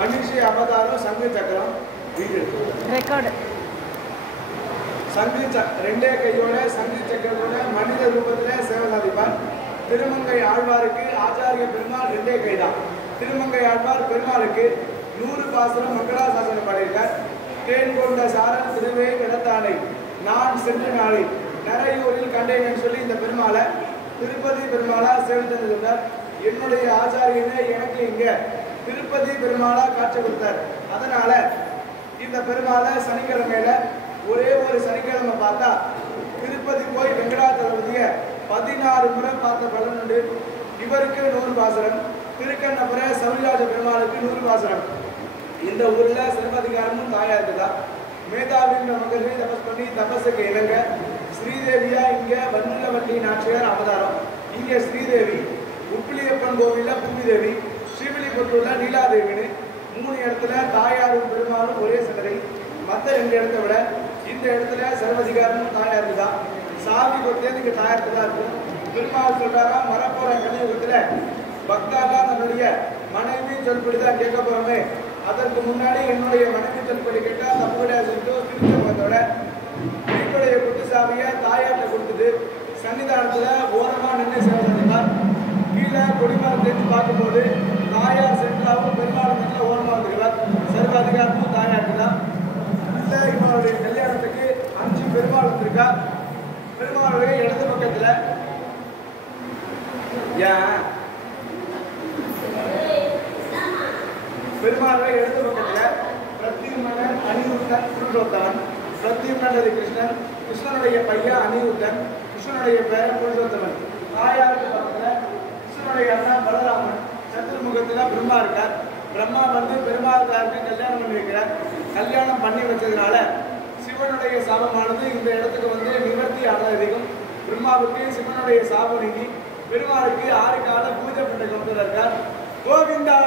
மனுஷி அவதாரம் சங்கு சக்கரம் வீடு ரெக்கார்டு சங்கு ரெண்டே கையோட சங்கு சக்கரத்தோட மனித ரூபத்தில் சேவை சாதிப்பார். திருமங்கை ஆழ்வாருக்கு ஆச்சாரிய பெருமாள் ரெண்டே கைதான். திருமங்கை ஆழ்வார் பெருமாளுக்கு 100 பாசுரம் மங்களாசாசனம் பாடியிருக்கார். தேன் கொண்ட சாரல் திருவே கிடத்தானை நான் சென்று நாளை நரையூரில் கண்டேன் சொல்லி இந்த பெருமாளை திருப்பதி பெருமாளா சேவை தந்துள்ளார். என்னுடைய ஆச்சாரியனே எனக்கு இங்க திருப்பதி பெருமாளா காட்சி கொடுத்தார். அதனால இந்த பெருமாளை சனிக்கிழமையில ஒரே ஒரு சனிக்கிழமை பார்த்தா திருப்பதி போய் வெங்கடாச்சலபதிய 16 முறை பார்த்த பலன் உண்டு. இவருக்கு 100 பாசுரம், திருக்கண்ணபுர சௌரிராஜ பெருமாளுக்கு 100 பாசுரம். இந்த ஊர்ல சிலப்பதிகாரமும் தாயா இருக்குதா. மேதாவின்ற மகள்கள் தபஸ் பண்ணி தபஸுக்கு இணங்க ஸ்ரீதேவியா இங்க வன்னிலவல்லி நாச்சியார் அவதாரம். இங்க ஸ்ரீதேவி, உப்பிலியப்பன் கோவில்ல பூமிதேவி, ஸ்ரீவில்லிபுத்தூர்ல நீலாதேவின்னு 3 இடத்துல தாயாரும் பெருமாளும் ஒரே சிலரை. மற்ற 2 இடத்த விட இந்த இடத்துல சர்வதிகாரமும் தாயா இருக்குதா. சாமி பத்தியே இங்க தாயாருக்கு தான் இருக்கும். பெருமாள் சொல்றாரா வரப்போற கலியுகத்துல பக்தாதான் நம்மளுடைய மனைவி சொல்படிதான் கேட்க போறோமே, அதற்கு முன்னாடி என்னுடைய மனைவி சொல்படி கேட்டா தப்பு கிடையாது சொல்லிட்டு திருச்சபத்தோட வீட்டுடைய குத்துசாமிய தாயார்ட்ட கொடுத்துட்டு சன்னிதானத்துல ஓரமா நின்று சேவை செய்வார். கீழே கொடிமரத்தை பார்க்கும்போது தாயார் சென்றாவும் பெருமாள் நல்ல ஓரமா வந்துருவார். சர்வ அதிகாரமும் தாயாருக்கு தான். இல்லை இவருடைய கல்யாணத்துக்கு 5 பெருமாள் வந்திருக்கா. பெருமாளுடைய இடது பக்கத்துல பெருமாளுடைய இடது பக்கத்துல பிரத்யும்னன் அனிருத்தன் புருஷோத்தமன். பிரத்யும்னது கிருஷ்ணன், கிருஷ்ணனுடைய பையன் அனிருத்தன், கிருஷ்ணனுடைய பேரன் புருஷோத்தமன். தாயாருக்கு பக்கத்துல கிருஷ்ணனுடைய அண்ணா பலராமன். சத்துர்முகத்துல பிரம்மா இருக்கார். பிரம்மா வந்து பெருமாள் தாருக்கு கல்யாணம் பண்ணி வைக்கிறார். கல்யாணம் பண்ணி வச்சதுனால சிவனுடைய சாபமானது இந்த இடத்துக்கு வந்து நிவர்த்தி ஆனது அதிகம். பிரம்மாவுக்கு சிவனுடைய சாபம் நீங்கி பெருமாளுக்கு 6 கால பூஜை பண்ண கொண்டு இருக்கார். கோவிந்தா.